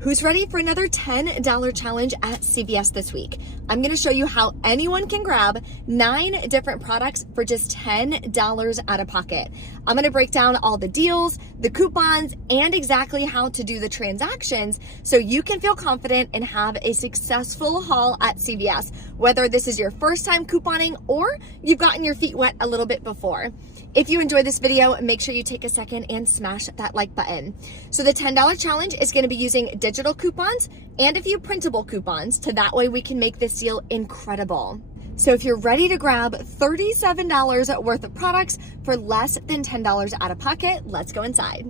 Who's ready for another $10 challenge at CVS this week? I'm gonna show you how anyone can grab 9 different products for just $10 out of pocket. I'm gonna break down all the deals, the coupons, and exactly how to do the transactions so you can feel confident and have a successful haul at CVS, whether this is your first time couponing or you've gotten your feet wet a little bit before. If you enjoyed this video, make sure you take a second and smash that like button. So the $10 challenge is gonna be using digital coupons and a few printable coupons to that way we can make this deal incredible. So if you're ready to grab $37 worth of products for less than $10 out of pocket, let's go inside.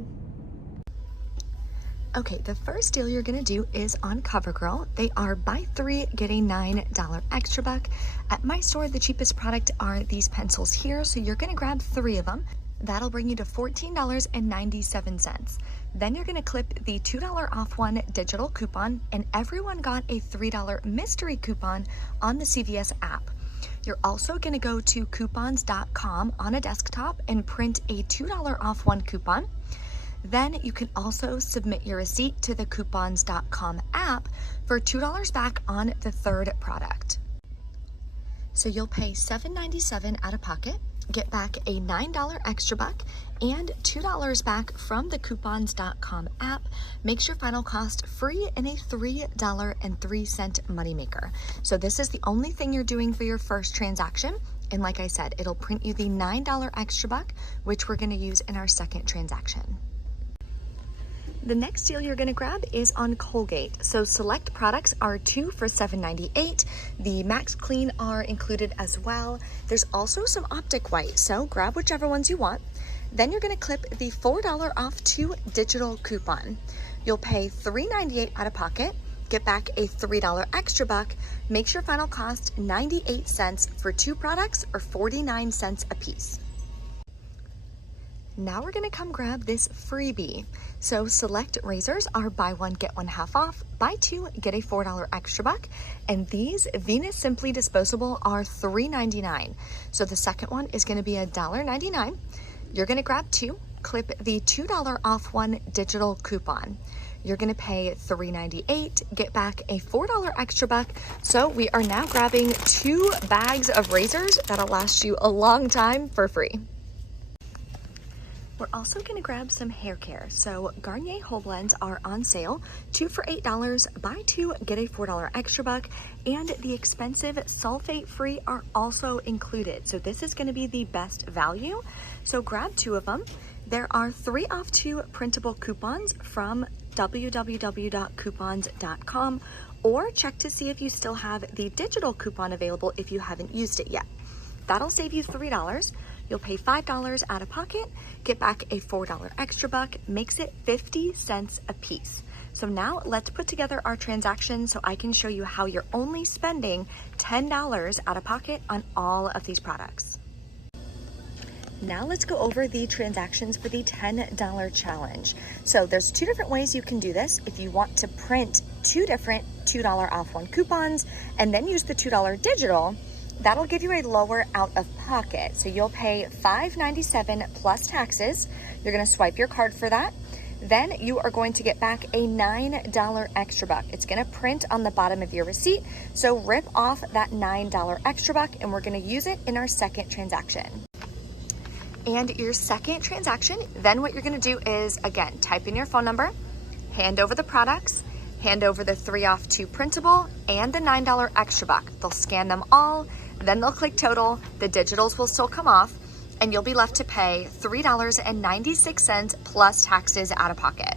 Okay, the first deal you're gonna do is on CoverGirl. They are buy 3, get a $9 extra buck. At my store, the cheapest product are these pencils here, so you're gonna grab 3 of them. That'll bring you to $14.97. Then you're gonna clip the $2 off one digital coupon, and everyone got a $3 mystery coupon on the CVS app. You're also gonna go to coupons.com on a desktop and print a $2 off one coupon. Then you can also submit your receipt to the coupons.com app for $2 back on the 3rd product. So you'll pay $7.97 out of pocket, get back a $9 extra buck, and $2 back from the coupons.com app. Makes your final cost free and a $3.03 moneymaker. So this is the only thing you're doing for your first transaction. And like I said, it'll print you the $9 extra buck, which we're gonna use in our second transaction. The next deal you're gonna grab is on Colgate. So select products are 2 for $7.98. The Max Clean are included as well. There's also some Optic White, so grab whichever ones you want. Then you're gonna clip the $4 off 2 digital coupon. You'll pay $3.98 out of pocket, get back a $3 extra buck, makes your final cost 98 cents for 2 products or 49 cents a piece. Now we're gonna come grab this freebie. So select razors are buy 1, get 1 half off, buy 2, get a $4 extra buck, and these Venus Simply Disposable are $3.99. So the second one is gonna be $1.99. You're gonna grab 2, clip the $2 off one digital coupon. You're gonna pay $3.98, get back a $4 extra buck. So we are now grabbing 2 bags of razors that'll last you a long time for free. We're also gonna grab some hair care. So Garnier Whole Blends are on sale, 2 for $8, buy 2, get a $4 extra buck, and the expensive sulfate-free are also included. So this is gonna be the best value. So grab 2 of them. There are 3 off 2 printable coupons from www.coupons.com, or check to see if you still have the digital coupon available if you haven't used it yet. That'll save you $3. You'll pay $5 out of pocket, get back a $4 extra buck, makes it 50 cents a piece. So now let's put together our transaction so I can show you how you're only spending $10 out of pocket on all of these products. Now let's go over the transactions for the $10 challenge. So there's 2 different ways you can do this. If you want to print 2 different $2 off one coupons and then use the $2 digital, that'll give you a lower out of pocket. So you'll pay $5.97 plus taxes. You're gonna swipe your card for that. Then you are going to get back a $9 extra buck. It's gonna print on the bottom of your receipt. So rip off that $9 extra buck and we're gonna use it in our second transaction. And your second transaction, then what you're gonna do is, again, type in your phone number, hand over the products, hand over the 3 off 2 printable and the $9 extra buck. They'll scan them all, then they'll click total, the digitals will still come off, and you'll be left to pay $3.96 plus taxes out of pocket.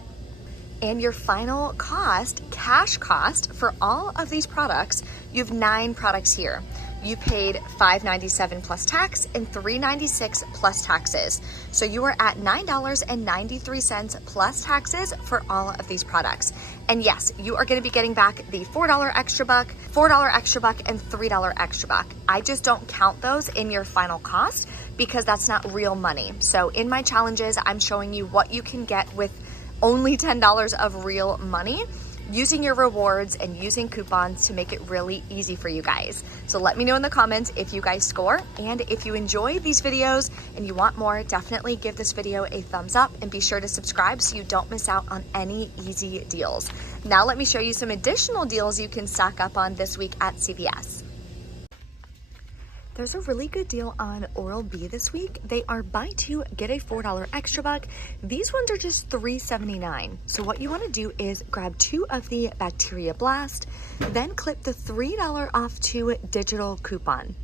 And your final cost, cash cost, for all of these products, you have 9 products here. You paid $5.97 plus tax and $3.96 plus taxes. So you are at $9.93 plus taxes for all of these products. And yes, you are gonna be getting back the $4 extra buck, $4 extra buck, and $3 extra buck. I just don't count those in your final cost because that's not real money. So in my challenges, I'm showing you what you can get with only $10 of real money. using your rewards and using coupons to make it really easy for you guys. So let me know in the comments if you guys score, and if you enjoy these videos and you want more, definitely give this video a thumbs up and be sure to subscribe so you don't miss out on any easy deals. Now let me show you some additional deals you can stock up on this week at CVS. There's a really good deal on Oral-B this week. They are buy two, get a $4 extra buck. These ones are just $3.79. So what you wanna do is grab 2 of the Bacteria Blast, then clip the $3 off 2 digital coupon.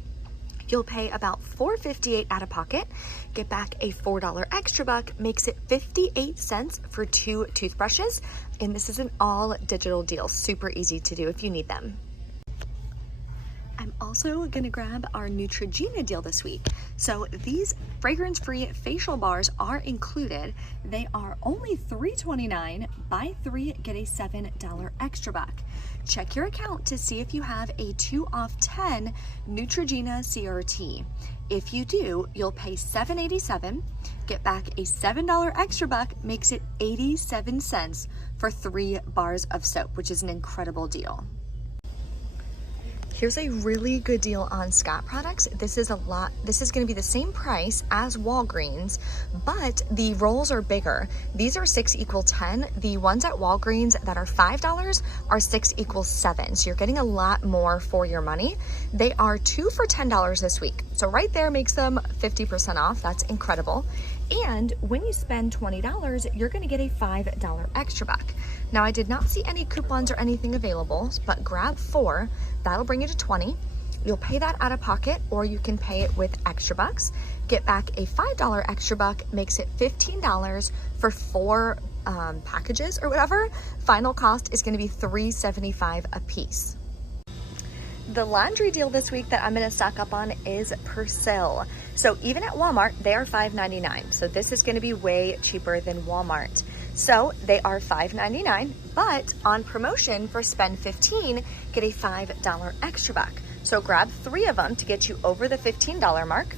You'll pay about $4.58 out of pocket, get back a $4 extra buck, makes it 58 cents for 2 toothbrushes. And this is an all digital deal, super easy to do if you need them. I'm also gonna grab our Neutrogena deal this week. So these fragrance-free facial bars are included. They are only $3.29, buy 3, get a $7 extra buck. Check your account to see if you have a 2 off 10 Neutrogena CRT. If you do, you'll pay $7.87, get back a $7 extra buck, makes it 87 cents for 3 bars of soap, which is an incredible deal. Here's a really good deal on Scott products. This is gonna be the same price as Walgreens, but the rolls are bigger. These are 6 equal 10. The ones at Walgreens that are $5 are 6 equals 7. So you're getting a lot more for your money. They are 2 for $10 this week. So right there makes them 50% off. That's incredible. And when you spend $20, you're gonna get a $5 extra buck. Now I did not see any coupons or anything available, but grab 4, that'll bring you to 20. You'll pay that out of pocket, or you can pay it with extra bucks. Get back a $5 extra buck, makes it $15 for 4 packages or whatever. Final cost is gonna be $3.75 a piece. The laundry deal this week that I'm gonna stock up on is Persil. So even at Walmart, they are $5.99. So this is gonna be way cheaper than Walmart. So they are $5.99, but on promotion for spend 15, get a $5 extra buck. So grab 3 of them to get you over the $15 mark.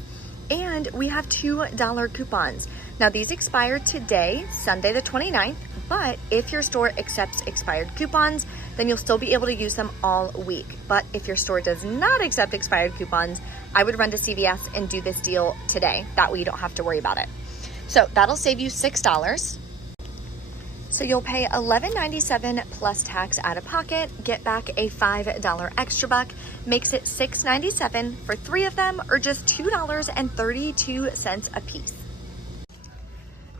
And we have $2 coupons. Now these expire today, Sunday the 29th, but if your store accepts expired coupons, then you'll still be able to use them all week. But if your store does not accept expired coupons, I would run to CVS and do this deal today. That way you don't have to worry about it. So that'll save you $6. So you'll pay $11.97 plus tax out of pocket, get back a $5 extra buck, makes it $6.97 for 3 of them, or just $2.32 a piece.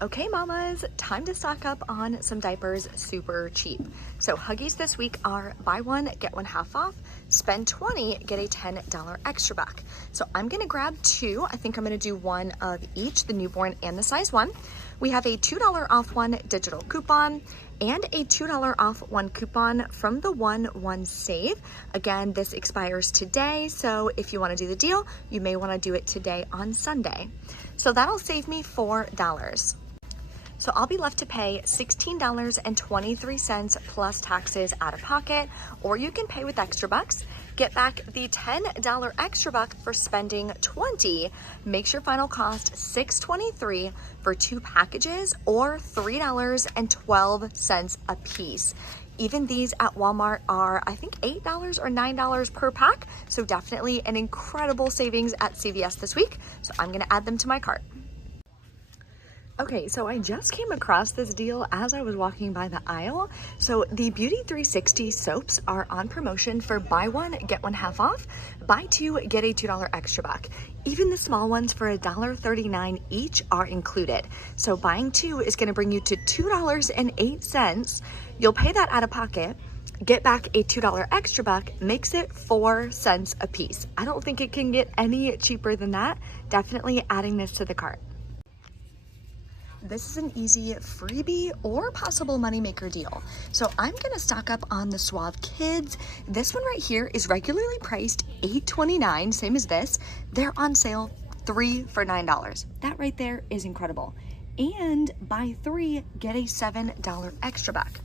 Okay, mamas, time to stock up on some diapers super cheap. So Huggies this week are buy 1, get 1 half off, spend 20, get a $10 extra buck. So I'm gonna grab 2. I think I'm gonna do 1 of each, the newborn and the size 1. We have a $2 off 1 digital coupon and a $2 off 1 coupon from the 1 Save. Again, this expires today, so if you wanna do the deal, you may wanna do it today on Sunday. So that'll save me $4. So I'll be left to pay $16.23 plus taxes out of pocket, or you can pay with extra bucks. Get back the $10 extra buck for spending 20. Makes your final cost $6.23 for 2 packages, or $3.12 a piece. Even these at Walmart are, I think, $8 or $9 per pack. So definitely an incredible savings at CVS this week. So I'm gonna add them to my cart. Okay, so I just came across this deal as I was walking by the aisle. So the Beauty 360 soaps are on promotion for buy 1, get 1 half off, buy 2, get a $2 extra buck. Even the small ones for $1.39 each are included. So buying 2 is gonna bring you to $2.08. You'll pay that out of pocket, get back a $2 extra buck, makes it 4 cents a piece. I don't think it can get any cheaper than that. Definitely adding this to the cart. This is an easy freebie or possible moneymaker deal. So I'm gonna stock up on the Suave Kids. This one right here is regularly priced $8.29, same as this. They're on sale 3 for $9. That right there is incredible. And buy 3, get a $7 extra buck.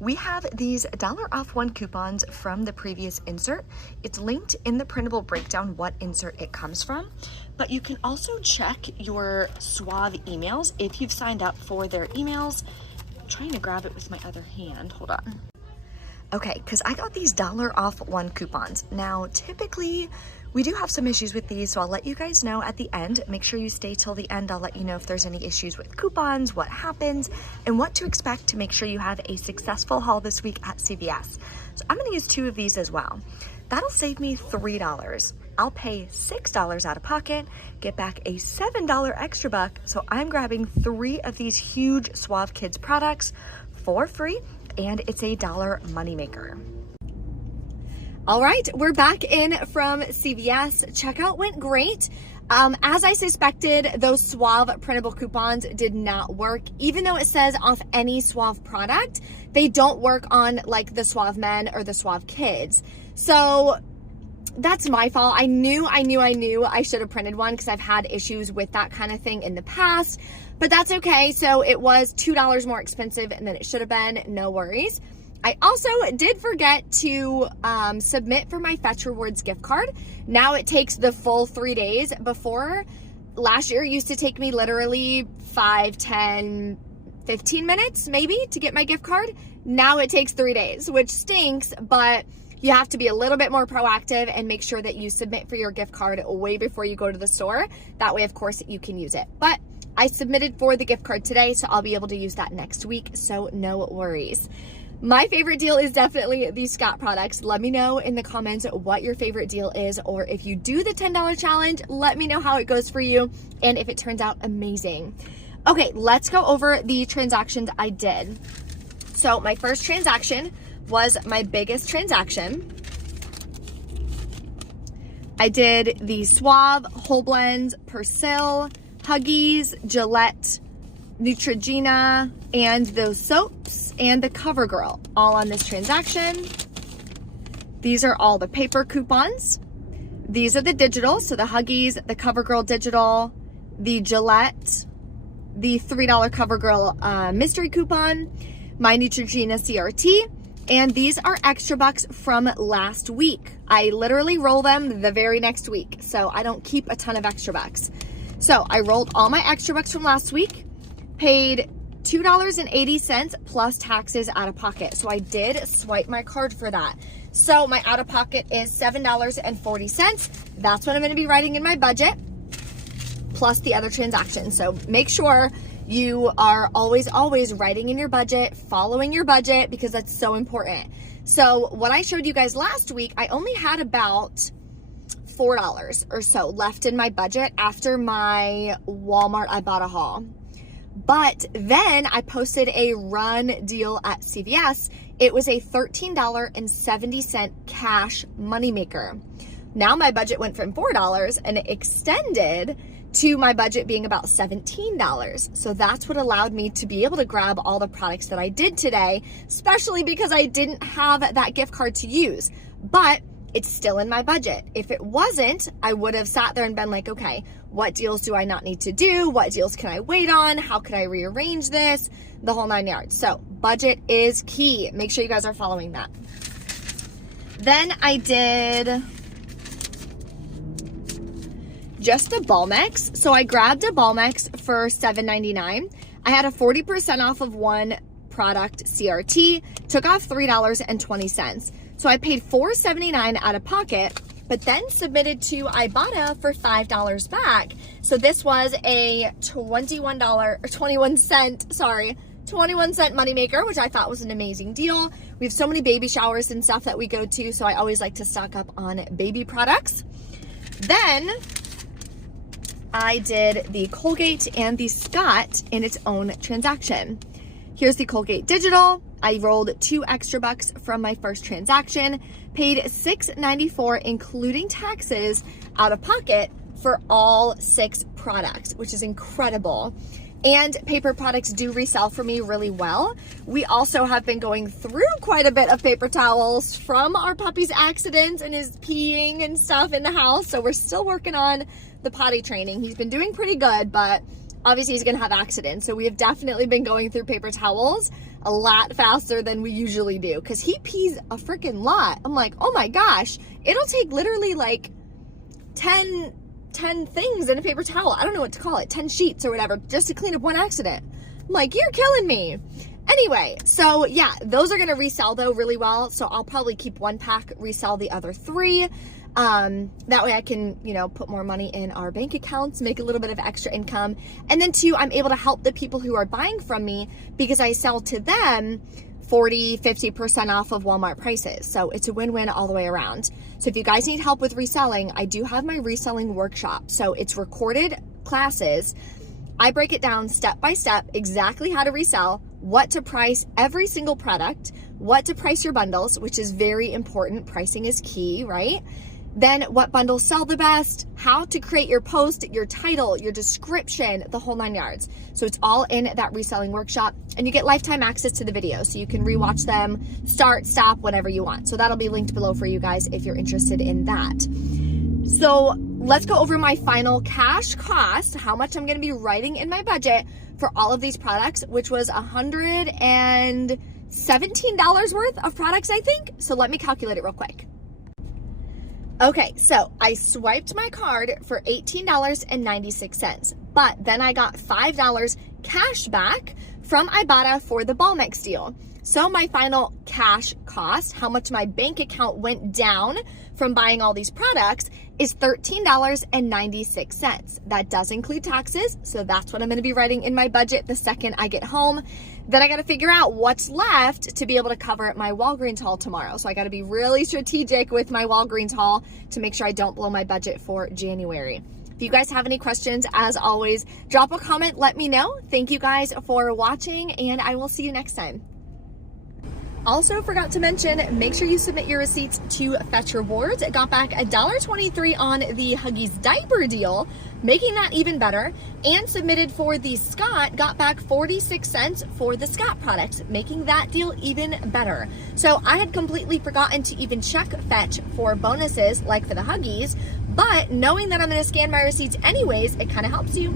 We have these $1 off 1 coupons from the previous insert. It's linked in the printable breakdown what insert it comes from, but you can also check your Suave emails if you've signed up for their emails. I'm trying to grab it with my other hand, hold on. Okay, because I got these $1 off one coupons. Now, typically, we do have some issues with these, so I'll let you guys know at the end. Make sure you stay till the end. I'll let you know if there's any issues with coupons, what happens, and what to expect to make sure you have a successful haul this week at CVS. So I'm gonna use 2 of these as well. That'll save me $3. I'll pay $6 out of pocket, get back a $7 extra buck, so I'm grabbing 3 of these huge Suave Kids products for free, and it's a $1 moneymaker. All right, we're back in from CVS. Checkout went great. As I suspected, those Suave printable coupons did not work. Even though it says off any Suave product, they don't work on like the Suave Men or the Suave Kids. So that's my fault. I knew I should have printed one because I've had issues with that kind of thing in the past, but that's okay. So it was $2 more expensive than it should have been. No worries. I also did forget to submit for my Fetch Rewards gift card. Now it takes the full 3 days. Before, last year, it used to take me literally 5, 10, 15 minutes maybe to get my gift card. Now it takes 3 days, which stinks, but you have to be a little bit more proactive and make sure that you submit for your gift card way before you go to the store. That way, of course, you can use it. But I submitted for the gift card today, so I'll be able to use that next week, so no worries. My favorite deal is definitely these Scott products. Let me know in the comments what your favorite deal is, or if you do the $10 challenge, let me know how it goes for you and if it turns out amazing. Okay, let's go over the transactions I did. So my first transaction was my biggest transaction. I did the Suave, Whole Blends, Persil, Huggies, Gillette, Neutrogena, and those soaps, and the CoverGirl, all on this transaction. These are all the paper coupons. These are the digital, so the Huggies, the CoverGirl digital, the Gillette, the $3 CoverGirl mystery coupon, my Neutrogena CRT, and these are extra bucks from last week. I literally roll them the very next week, so I don't keep a ton of extra bucks. So I rolled all my extra bucks from last week, paid $2.80 plus taxes out of pocket. So I did swipe my card for that. So my out of pocket is $7.40. That's what I'm gonna be writing in my budget, plus the other transactions. So make sure you are always writing in your budget, following your budget, because that's so important. So what I showed you guys last week, I only had about $4 or so left in my budget after my Walmart Ibotta haul. But then I posted a run deal at CVS. It was a $13.70 cash moneymaker. Now my budget went from $4 and it extended to my budget being about $17. So that's what allowed me to be able to grab all the products that I did today, especially because I didn't have that gift card to use. But it's still in my budget. If it wasn't, I would have sat there and been like, okay, what deals do I not need to do? What deals can I wait on? How can I rearrange this? The whole 9 yards. So budget is key. Make sure you guys are following that. Then I did just a Balmex. So I grabbed a Balmex for $7.99. I had a 40% off of one product, CRT, took off $3.20. So I paid $4.79 out of pocket, but then submitted to Ibotta for $5 back. So this was a 21 cent moneymaker, which I thought was an amazing deal. We have so many baby showers and stuff that we go to, so I always like to stock up on baby products. Then I did the Colgate and the Scott in its own transaction. Here's the Colgate digital. I rolled 2 extra bucks from my first transaction, paid $6.94 including taxes out of pocket for all 6 products, which is incredible. And paper products do resell for me really well. We also have been going through quite a bit of paper towels from our puppy's accidents and his peeing and stuff in the house. So we're still working on the potty training. He's been doing pretty good, but obviously he's gonna have accidents. So we have definitely been going through paper towels a lot faster than we usually do because he pees a freaking lot. I'm like, oh my gosh, it'll take literally like 10 things in a paper towel. I don't know what to call it, 10 sheets or whatever, just to clean up one accident. I'm like, you're killing me. Anyway, so yeah, those are gonna resell though really well. So I'll probably keep 1 pack, resell the other 3. That way I can, you know, put more money in our bank accounts, make a little bit of extra income. And then 2, I'm able to help the people who are buying from me because I sell to them 40, 50% off of Walmart prices. So it's a win-win all the way around. So if you guys need help with reselling, I do have my Reselling Workshop. So it's recorded classes. I break it down step by step, exactly how to resell, what to price every single product, what to price your bundles, which is very important. Pricing is key, right? Then what bundles sell the best, how to create your post, your title, your description, the whole 9 yards. So it's all in that Reselling Workshop, and you get lifetime access to the videos. So you can rewatch them, start, stop, whenever you want. So that'll be linked below for you guys if you're interested in that. So let's go over my final cash cost, how much I'm gonna be writing in my budget for all of these products, which was $117 worth of products, I think. So let me calculate it real quick. Okay, so I swiped my card for $18.96, but then I got $5 cash back from Ibotta for the ball mix deal. So my final cash cost, how much my bank account went down from buying all these products, is $13.96. That does include taxes, so that's what I'm gonna be writing in my budget the second I get home. Then I gotta figure out what's left to be able to cover my Walgreens haul tomorrow. So I gotta be really strategic with my Walgreens haul to make sure I don't blow my budget for January. If you guys have any questions, as always, drop a comment, let me know. Thank you guys for watching, and I will see you next time. Also forgot to mention, make sure you submit your receipts to Fetch Rewards. It got back $1.23 on the Huggies diaper deal, making that even better, and submitted for the Scott, got back 46 cents for the Scott products, making that deal even better. So I had completely forgotten to even check Fetch for bonuses like for the Huggies, but knowing that I'm gonna scan my receipts anyways, it kind of helps you.